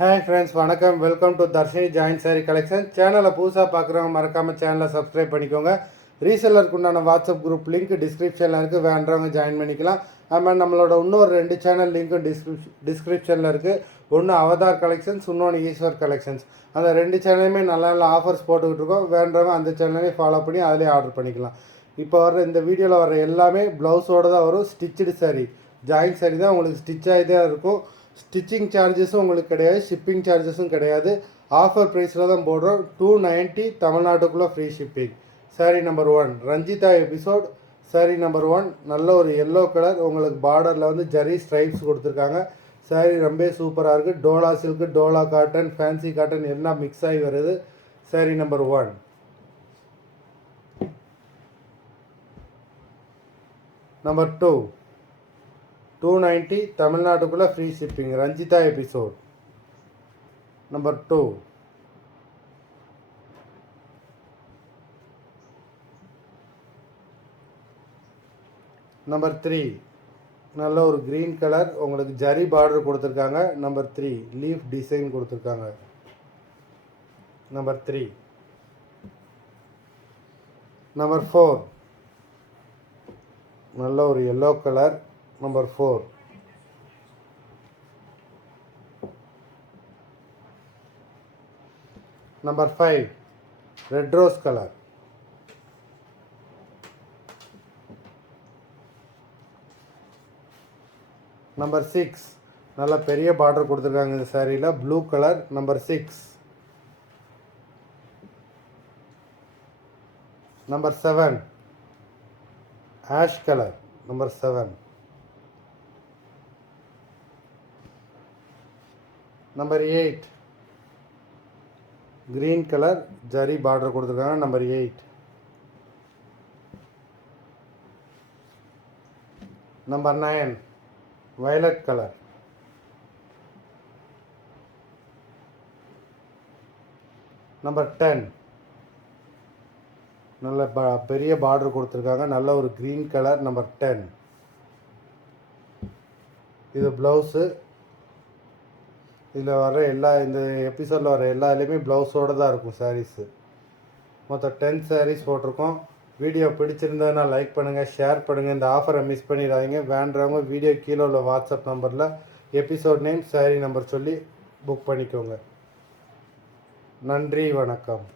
Hi friends, வணக்கம். Welcome to Darshini joint sari collection. சேனலை புதுசாக பார்க்குறவங்க மறக்காமல் சேனலை சப்ஸ்கிரைப் பண்ணிக்கோங்க. ரீசெல்லருக்கு உண்டான வாட்ஸ்அப் குரூப் லிங்க் டிஸ்கிரிப்ஷனில் இருக்குது, வேண்டவங்க ஜாயின் பண்ணிக்கலாம். அதுமாதிரி நம்மளோட இன்னொரு 2 சேனல் லிங்க்கும் டிஸ்கிரிப்ஷனில் இருக்குது. ஒன்று அவதார் கலெக்ஷன்ஸ், இன்னொன்று ஈஸ்வர் கலெக்ஷன்ஸ். அந்த 2 சேனலையுமே நல்ல நல்ல ஆஃபர்ஸ் போட்டுக்கிட்டு இருக்கோம். வேண்டவங்க அந்த சேனலையும் ஃபாலோ பண்ணி அதிலே ஆர்டர் பண்ணிக்கலாம். இப்போ வர இந்த வீடியோவில் வர எல்லாமே ப்ளவுஸோடு தான் வரும். ஸ்டிச்சுடு சாரி, ஜாயின்ட் சாரி தான் உங்களுக்கு ஸ்டிச் ஆகி தான் இருக்கும். ஸ்டிச்சிங் சார்ஜஸும் உங்களுக்கு கிடையாது, ஷிப்பிங் சார்ஜஸும் கிடையாது. ஆஃபர் ப்ரைஸில் தான் போடுறோம். 290 தமிழ்நாட்டுக்குள்ளே free shipping. Sorry number 1 Ranjitha episode. Sorry number 1 நல்ல ஒரு எல்லோ கலர், உங்களுக்கு பார்டரில் வந்து ஜரி ஸ்ட்ரைப்ஸ் கொடுத்துருக்காங்க. சாரி ரொம்ப சூப்பராக இருக்குது. Dola silk, Dola cotton, fancy cotton எல்லாம் மிக்ஸ் ஆகி வருது. Sorry number 1. நம்பர் 2 290 தமிழ்நாட்டுக்குள்ளே free shipping, Ranjitha episode. Number 2. Number 3 நல்ல ஒரு க்ரீன் கலர், உங்களுக்கு ஜரி பார்டர் கொடுத்துருக்காங்க. நம்பர் 3 லீஃப் டிசைன் கொடுத்துருக்காங்க. நம்பர் 3. நம்பர் 4 நல்ல ஒரு yellow colour. Number 4. Number 5 red rose colour. Number 6 நல்ல பெரிய பார்டர் கொடுத்துருக்காங்க இந்த சாரியில், blue colour. Number 6. Number 7 ash colour. Number 7. Number 8 green colour, zari border கொடுத்துருக்காங்க. நம்பர் 8. Number 9 violet colour. நம்பர் 10 நல்ல பெரிய பார்டர் கொடுத்துருக்காங்க, நல்ல ஒரு க்ரீன் கலர். நம்பர் 10. இது ப்ளவுஸு. இதில் வர இந்த எபிசோடில் வர எல்லாத்துலேயுமே ப்ளவுஸோடு தான் இருக்கும் சாரீஸு. மொத்தம் 10 சாரீஸ் போட்டிருக்கோம். வீடியோ பிடிச்சிருந்ததுன்னா லைக் பண்ணுங்கள், ஷேர் பண்ணுங்கள். இந்த ஆஃபரை மிஸ் பண்ணிடாதீங்க. வேண்டுறவங்க வீடியோ கீழே உள்ள வாட்ஸ்அப் நம்பரில் எபிசோட் நேம், சாரீ நம்பர் சொல்லி புக் பண்ணிக்கோங்க. நன்றி, வணக்கம்.